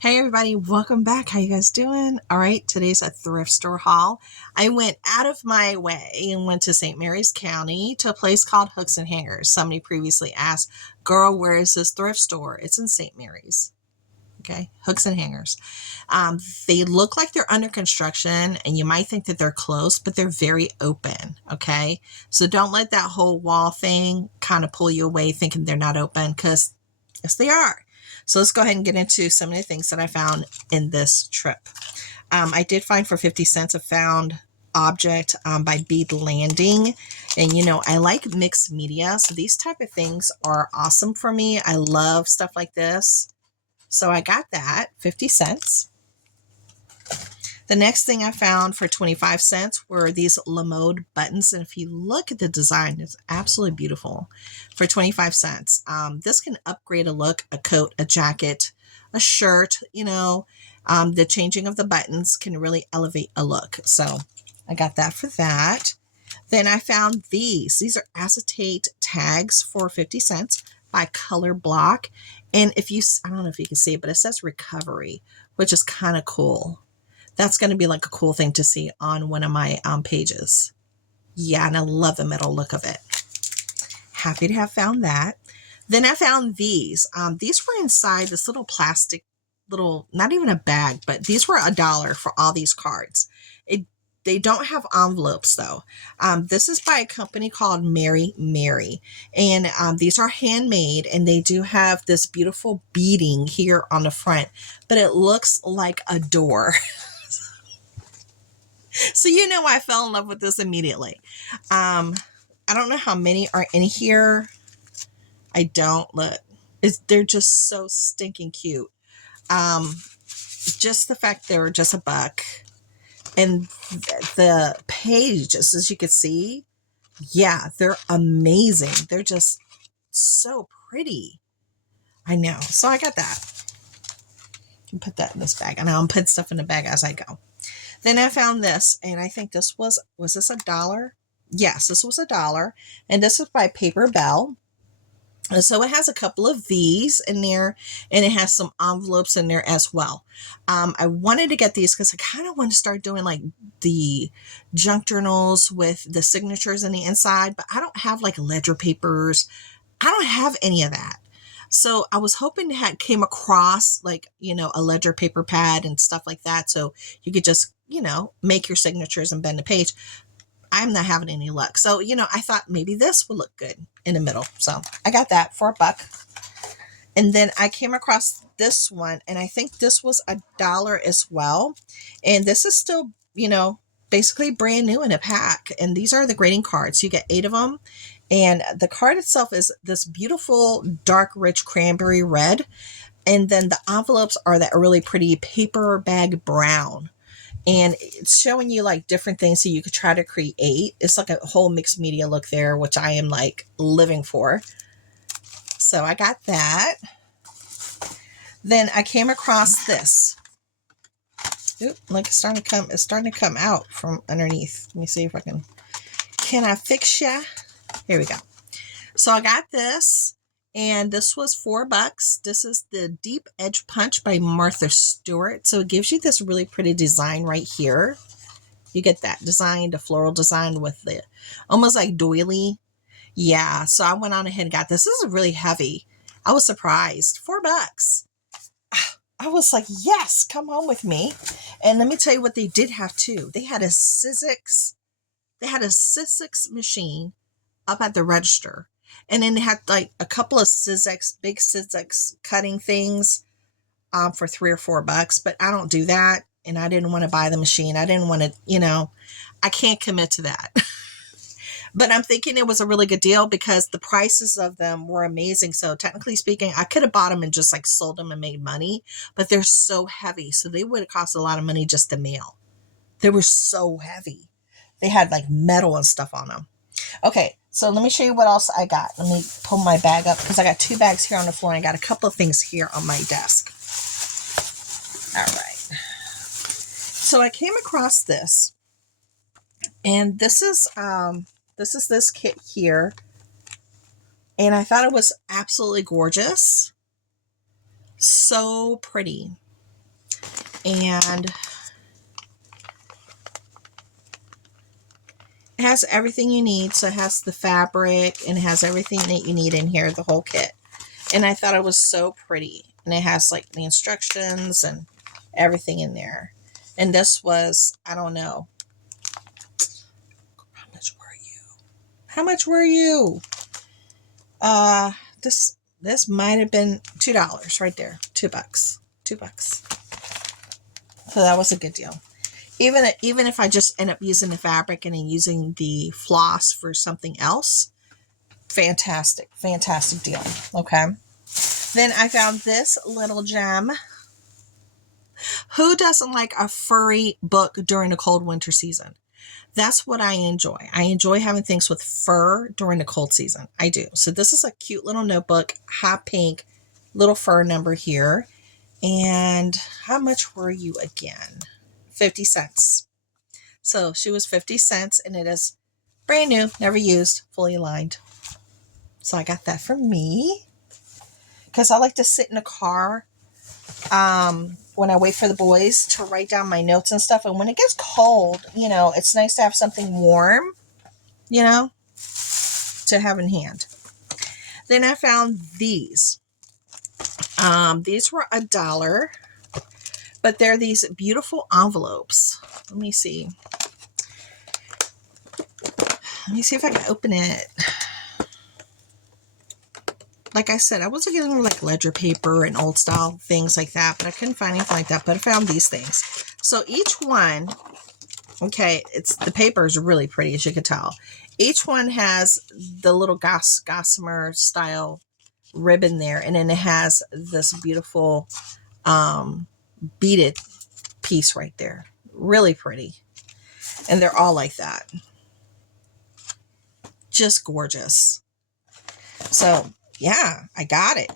Hey everybody, welcome back. How you guys doing? All right, today's a thrift store haul. I went out of my way and went to St. Mary's County to a place called Hooks and Hangers. Somebody previously asked, girl, where is this thrift store? It's in St. Mary's. Okay, Hooks and Hangers. They look like they're under construction and you might think that they're closed, but they're very open. Okay, so don't let that whole wall thing kind of pull you away thinking they're not open, because yes, they are. So let's go ahead and get into some of the things that I found in this trip. I did find for 50 cents a found object by Bead Landing. And I like mixed media. So these type of things are awesome for me. I love stuff like this. So I got that, 50 cents. The next thing I found for 25 cents were these Lamode buttons. And if you look at the design, it's absolutely beautiful for 25 cents. This can upgrade a look, a coat, a jacket, a shirt, the changing of the buttons can really elevate a look. So I got that for that. Then I found these. These are acetate tags for 50 cents by Color Block. And I don't know if you can see it, but it says recovery, which is kind of cool. That's going to be like a cool thing to see on one of my pages. Yeah, and I love the metal look of it. Happy to have found that. Then I found these. These were inside this little plastic, not even a bag, but these were $1 for all these cards. They don't have envelopes though. This is by a company called Mary Mary. And these are handmade and they do have this beautiful beading here on the front, but it looks like a door. So I fell in love with this immediately. I don't know how many are in here. I don't look. They're just so stinking cute. Just the fact they were just $1. And the pages, as you can see, yeah, they're amazing. They're just so pretty. I know. So I got that. I can put that in this bag. And I'll put stuff in the bag as I go. Then I found this, and I think this was this $1? Yes, this was $1. And this is by Paper Bell. And so it has a couple of these in there, and it has some envelopes in there as well. I wanted to get these because I kind of want to start doing like the junk journals with the signatures in the inside, but I don't have like ledger papers. I don't have any of that. So I was hoping to came across like, a ledger paper pad and stuff like that. So you could just, make your signatures and bend the page. I'm not having any luck. So, I thought maybe this would look good in the middle. So I got that for $1. And then I came across this one, and I think this was $1 as well. And this is still, basically brand new in a pack. And these are the grading cards. You get 8 of them. And the card itself is this beautiful, dark, rich cranberry red. And then the envelopes are that really pretty paper bag brown. And it's showing you like different things so you could try to create. It's like a whole mixed media look there, which I am like living for. So I got that. Then I came across this. Oop, like it's starting to come out from underneath. Let me see if can I fix ya? Here we go. So I got this, and this was $4. This is the Deep Edge Punch by Martha Stewart. So it gives you this really pretty design right here. You get that design, the floral design with the almost like doily. Yeah, so I went on ahead and got this. This is really heavy. I was surprised. $4. I was like, yes, come home with me. And let me tell you what they did have too. They had a Sizzix. They had a Sizzix machine up at the register. And then they had like a couple of big Sizzix cutting things for $3 or $4. But I don't do that. And I didn't want to buy the machine. I didn't want to, I can't commit to that. But I'm thinking it was a really good deal because the prices of them were amazing. So technically speaking, I could have bought them and just like sold them and made money. But they're so heavy. So they would have cost a lot of money just to mail. They were so heavy. They had like metal and stuff on them. Okay, so let me show you what else I got. Let me pull my bag up because I got 2 bags here on the floor and I got a couple of things here on my desk. All right. So I came across this, and this is this kit here, and I thought it was absolutely gorgeous. So pretty. And it has everything you need. So it has the fabric and it has everything that you need in here, the whole kit. And I thought it was so pretty. And it has like the instructions and everything in there. And this was, I don't know. How much were you? How much were you? This might have been $2 right there. $2. $2. So that was a good deal. Even if I just end up using the fabric and then using the floss for something else, fantastic deal. Okay. Then I found this little gem. Who doesn't like a furry book during the cold winter season? That's what I enjoy. I enjoy having things with fur during the cold season. I do. So this is a cute little notebook, hot pink, little fur number here. And how much were you again? 50 cents. So she was 50 cents and it is brand new, never used, fully lined. So I got that for me because I like to sit in a car when I wait for the boys to write down my notes and stuff. And when it gets cold, it's nice to have something warm, to have in hand. Then I found these. These were $1, but they're these beautiful envelopes. Let me see if I can open it. Like I said, I wasn't getting like ledger paper and old style things like that, but I couldn't find anything like that. But I found these things. So each one, okay, the paper is really pretty, as you can tell. Each one has the little gossamer style ribbon there, and then it has this beautiful beaded piece right there. Really pretty. And they're all like that. Just gorgeous. So yeah, I got it.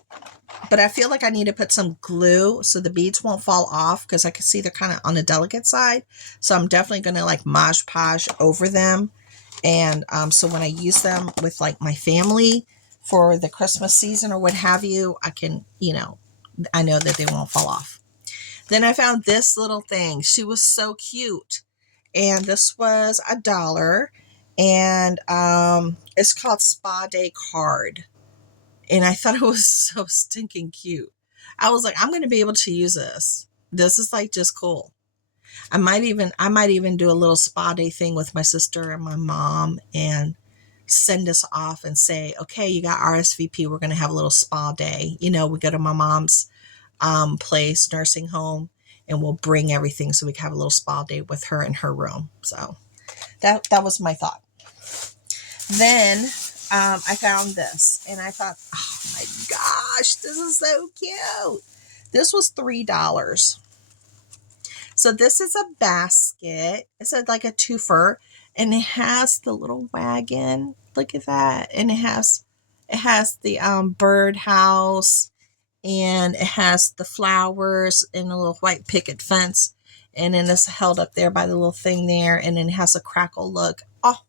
But I feel like I need to put some glue so the beads won't fall off, because I can see they're kind of on the delicate side. So I'm definitely going to like Mod Podge over them. And so when I use them with like my family for the Christmas season or what have you, I can, I know that they won't fall off. Then I found this little thing. She was so cute. And this was $1. And it's called Spa Day Card. And I thought it was so stinking cute. I was like, I'm going to be able to use this. This is like just cool. I might even do a little spa day thing with my sister and my mom and send us off and say, okay, you got RSVP. We're going to have a little spa day. We go to my mom's place, nursing home, and we'll bring everything so we can have a little spa day with her in her room. So that was my thought. Then I found this and I thought, oh my gosh, this is so cute. This was $3. So this is a basket. It's like a twofer, and it has the little wagon. Look at that. And it has the bird house, and it has the flowers and a little white picket fence. And then it's held up there by the little thing there, and then it has a crackle look. Oh,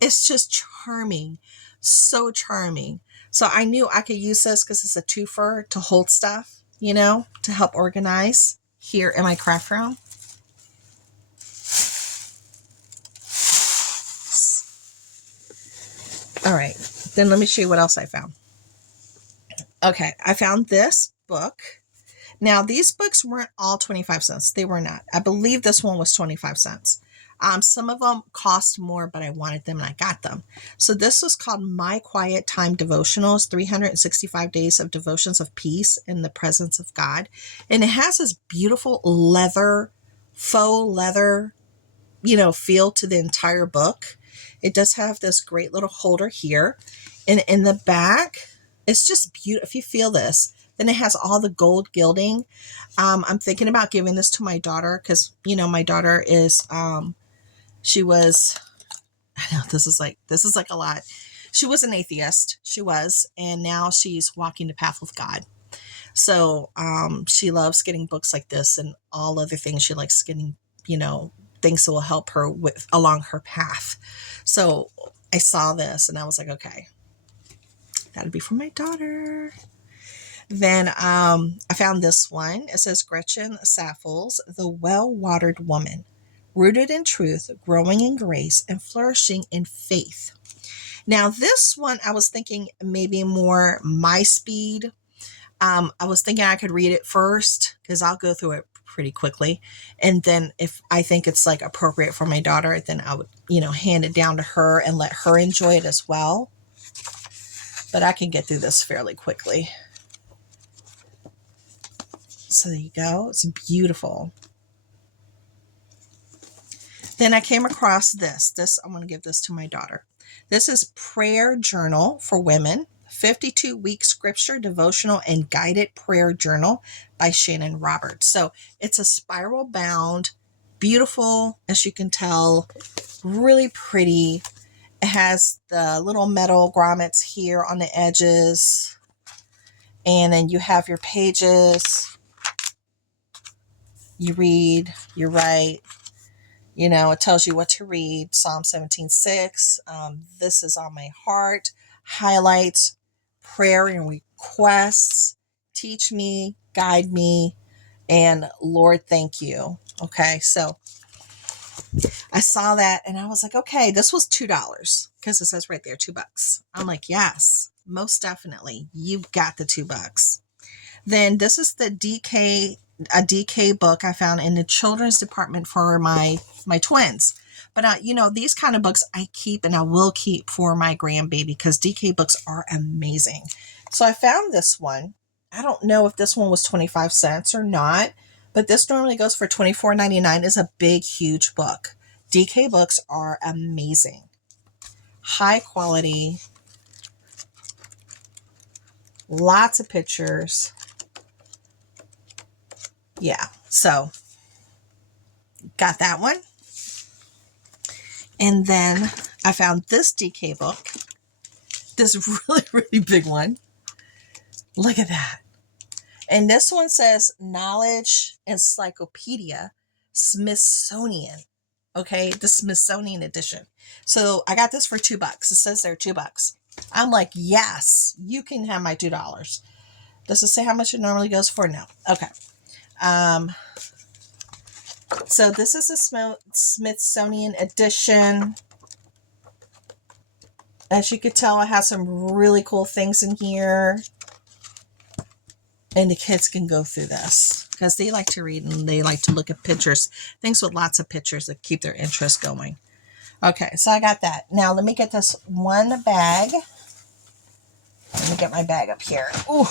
it's just charming. So charming. So I knew I could use this because it's a twofer to hold stuff, to help organize here in my craft room. All right. Then let me show you what else I found. Okay. I found this book. Now, these books weren't all 25 cents. They were not. I believe this one was 25 cents. Some of them cost more, but I wanted them and I got them. So this was called My Quiet Time Devotionals, 365 Days of Devotions of Peace in the Presence of God. And it has this beautiful faux leather, feel to the entire book. It does have this great little holder here. And in the back, it's just beautiful. If you feel this, then it has all the gold gilding. I'm thinking about giving this to my daughter because, my daughter is... I know this is like a lot. She was an atheist. She was, and now she's walking the path with God. So, she loves getting books like this and all other things. She likes getting, things that will help her along her path. So I saw this and I was like, okay, that'll be for my daughter. Then I found this one. It says Gretchen Saffol's The Well-Watered Woman, Rooted in Truth, Growing in Grace, and Flourishing in Faith. Now, this one, I was thinking maybe more my speed. I was thinking I could read it first because I'll go through it pretty quickly. And then if I think it's like appropriate for my daughter, then I would, hand it down to her and let her enjoy it as well. But I can get through this fairly quickly. So there you go. It's beautiful. Then I came across this. I'm going to give this to my daughter. This is Prayer Journal for Women, 52-week scripture, devotional, and guided prayer journal by Shannon Roberts. So it's a spiral bound, beautiful, as you can tell, really pretty. It has the little metal grommets here on the edges. And then you have your pages. You read, you write. It tells you what to read. Psalm 17:6. This is on my heart. Highlights, prayer and requests. Teach me, guide me, and Lord, thank you. Okay, so I saw that and I was like, okay, this was $2 because it says right there, $2. I'm like, yes, most definitely. You've got the $2. Then this is a DK book I found in the children's department for my twins. But, these kind of books I keep and I will keep for my grandbaby because DK books are amazing. So I found this one. I don't know if this one was 25 cents or not, but this normally goes for $24.99. It's a big, huge book. DK books are amazing. High quality. Lots of pictures. Yeah, so got that one. And then I found this DK book, this really, really big one. Look at that. And this one says Knowledge Encyclopedia, Smithsonian. Okay, the Smithsonian edition. So I got this for $2. It says there $2. I'm like, yes, you can have my $2. Does it say how much it normally goes for? No. Okay. So this is a Smithsonian edition. As you could tell, it has some really cool things in here. And the kids can go through this because they like to read and they like to look at pictures. Things with lots of pictures that keep their interest going. Okay, so I got that. Now let me get this one bag. Let me get my bag up here. Ooh,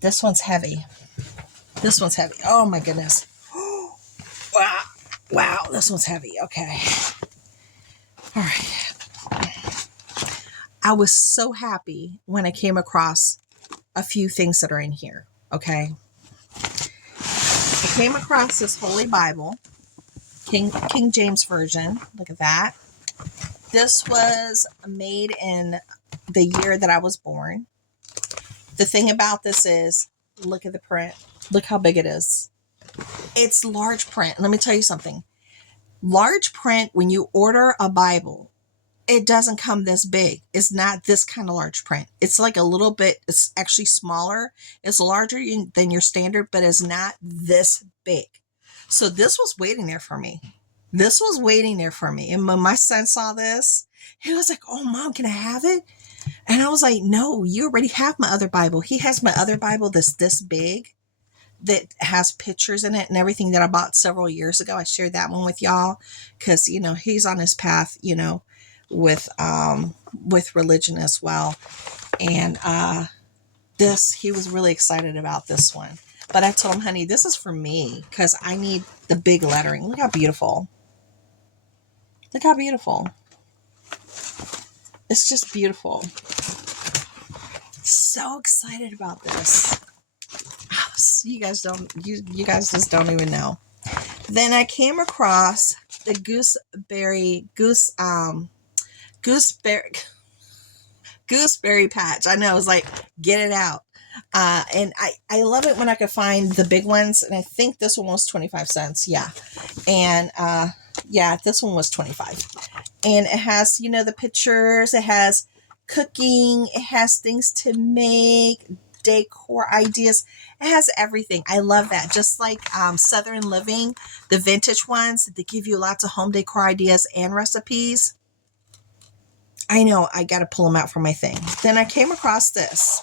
this one's heavy. This one's heavy. Oh my goodness. Wow. Wow, this one's heavy. Okay. All right. I was so happy when I came across a few things that are in here. Okay. I came across this Holy Bible, King James Version. Look at that. This was made in the year that I was born. The thing about this is, look at the print. Look how big it is. It's large print. Let me tell you something. Large print, when you order a Bible, it doesn't come this big. It's not this kind of large print. It's like a little bit, it's actually smaller. It's larger than your standard, but it's not this big. So this was waiting there for me. This was waiting there for me. And when my son saw this, he was like, oh, Mom, can I have it? And I was like, no, you already have my other Bible. He has my other Bible that's this big, that has pictures in it and everything, that I bought several years ago. I shared that one with y'all because, he's on his path, with religion as well. And he was really excited about this one. But I told him, honey, this is for me because I need the big lettering. Look how beautiful. Look how beautiful. It's just beautiful. So excited about this. You guys just don't even know. Then I came across the gooseberry patch. I know, I was like, get it out. And I love it when I can find the big ones. And I think this one was 25 cents. Yeah. And, this one was 25. And it has, the pictures, it has cooking, it has things to make, decor ideas. It has everything. I love that. Just like Southern Living, the vintage ones, they give you lots of home decor ideas and recipes. I know, I got to pull them out for my thing. Then I came across this.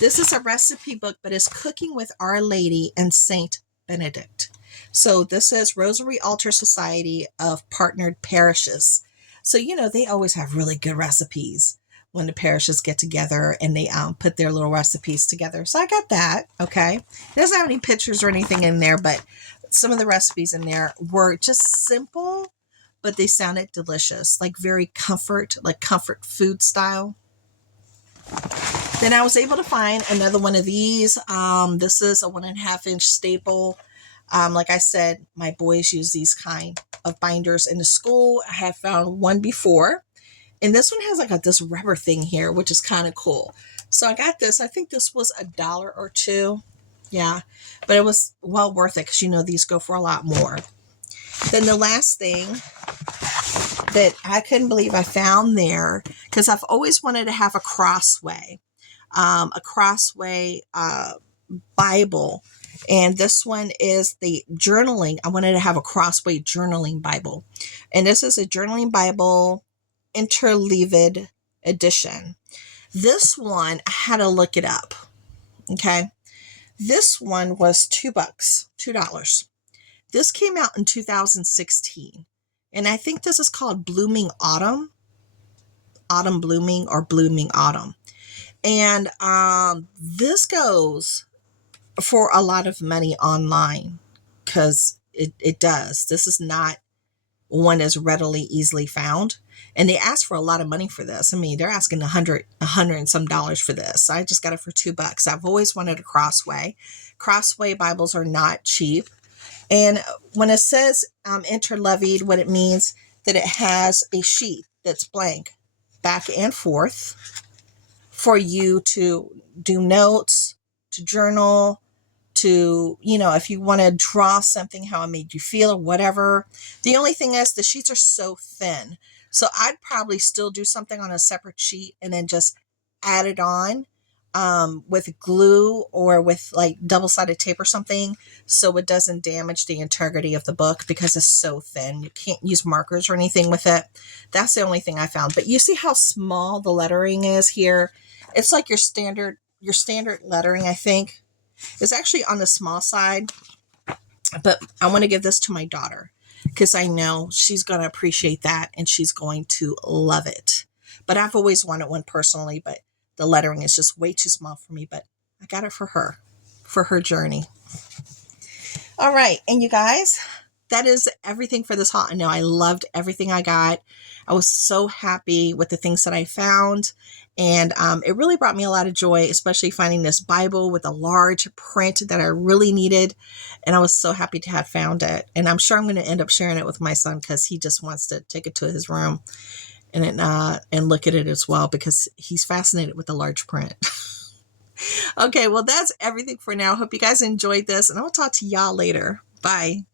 This is a recipe book, but it's Cooking with Our Lady and Saint Benedict. So this is Rosary Altar Society of Partnered Parishes. So, they always have really good recipes when the parishes get together and they put their little recipes together. So I got that. Okay. It doesn't have any pictures or anything in there, but some of the recipes in there were just simple, but they sounded delicious, like very comfort food style. Then I was able to find another one of these. This is a 1.5-inch staple. Like I said, my boys use these kind of binders in the school. I have found one before. And this one has like this rubber thing here, which is kind of cool. So I got this. I think this was $1 or $2. Yeah, but it was well worth it because, these go for a lot more. Then the last thing that I couldn't believe I found there, because I've always wanted to have a crossway Bible. And this one is the journaling. I wanted to have a crossway journaling Bible. And this is a journaling Bible interleaved edition. This one, I had to look it up. Okay. This one was $2. This came out in 2016. And I think this is called Blooming Autumn. Autumn Blooming or Blooming Autumn. And this goes for a lot of money online because it does. This is not one that's readily easily found. And they ask for a lot of money for this. I mean, they're asking $100 and some dollars for this. I just got it for $2. I've always wanted a crossway. Crossway Bibles are not cheap. And when it says interleaved, what it means that it has a sheet that's blank back and forth for you to do notes, to journal, to, if you want to draw something, how it made you feel or whatever. The only thing is the sheets are so thin. So I'd probably still do something on a separate sheet and then just add it on with glue or with like double-sided tape or something so it doesn't damage the integrity of the book because it's so thin. You can't use markers or anything with it. That's the only thing I found. But you see how small the lettering is here? It's like your standard lettering, I think. It's actually on the small side, but I want to give this to my daughter because I know she's going to appreciate that and she's going to love it. But I've always wanted one personally, but the lettering is just way too small for me, but I got it for her journey. All right. And you guys, that is everything for this haul. I know I loved everything I got. I was so happy with the things that I found. And it really brought me a lot of joy, especially finding this Bible with a large print that I really needed. And I was so happy to have found it. And I'm sure I'm going to end up sharing it with my son because he just wants to take it to his room and look at it as well because he's fascinated with the large print. Okay, well, that's everything for now. Hope you guys enjoyed this, and I'll talk to y'all later. Bye.